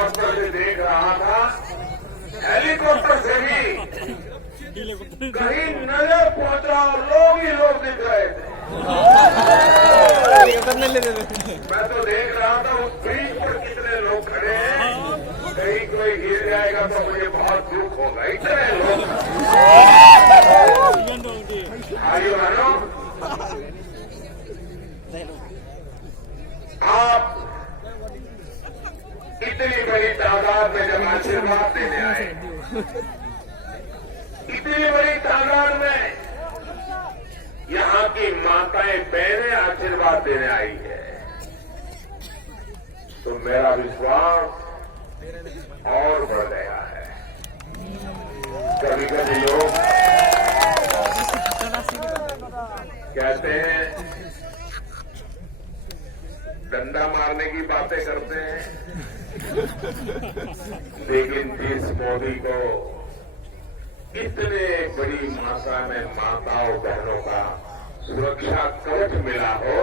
Helicopter से देख रहा था, हेलीकॉप्टर से भी कहीं नजर पहुंचा और लोग ही लोग दिख रहे थे। मैं तो देख रहा था उस ब्रिज पर कितने लोग खड़े हैं, कहीं कोई गिर जाएगा तो मुझे बहुत दुख होगा। इतने लोग भाइयों बहनों, आप इतनी बड़ी तादाद में जब आशीर्वाद देने आए, इतनी बड़ी तादाद में यहाँ की माताएं बहनें आशीर्वाद देने आई है, तो मेरा विश्वास और बढ़ गया है। कभी कभी लोग कहते हैं, डंडा मारने की बातें करते हैं, लेकिन जिस मोदी को इतने बड़ी मात्रा में माताओं बहनों का सुरक्षा कवच मिला हो,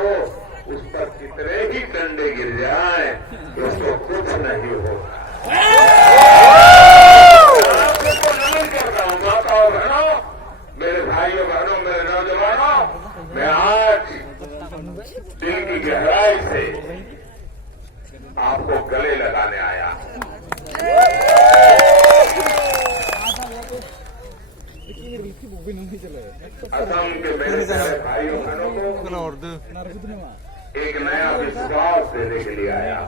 उस पर कितने ही डंडे गिर जाए उसको कुछ नहीं होगा। आपको नमन करता हूं माताओं बहनों, मेरे भाइयों बहनों, मेरे नौजवानों, मैं आज दिल की गहराई से आपको गले लगाने आया। असम के मेरे प्यारे भाइयों बहनों को एक नया विश्वास देने के लिए आया।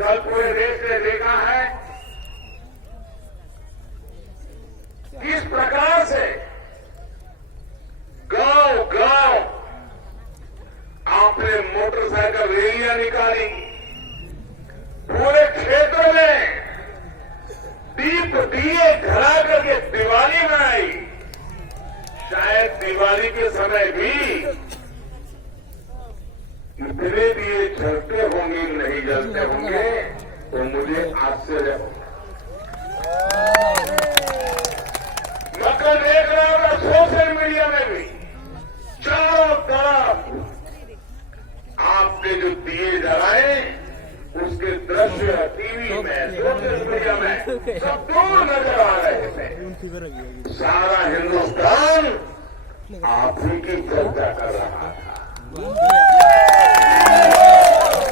कल पूरे देश ने देखा है किस प्रकार से गांव गांव आपने मोटरसाइकिल रैलियां निकाली, पूरे क्षेत्र में दीप दिए जला करके दिवाली मनाई। शायद दिवाली के समय भी इतने दिए जलते होंगे नहीं जलते होंगे, तो मुझे आश्चर्य होगा। मैं कल देख रहा था सोशल मीडिया में भी चारों तरफ आपने जो दिए जलाए उसके दृश्य टीवी में, सोशल मीडिया में सब दूर नजर आ रहे थे। सारा हिंदुस्तान आप ही की चर्चा कर रहा था।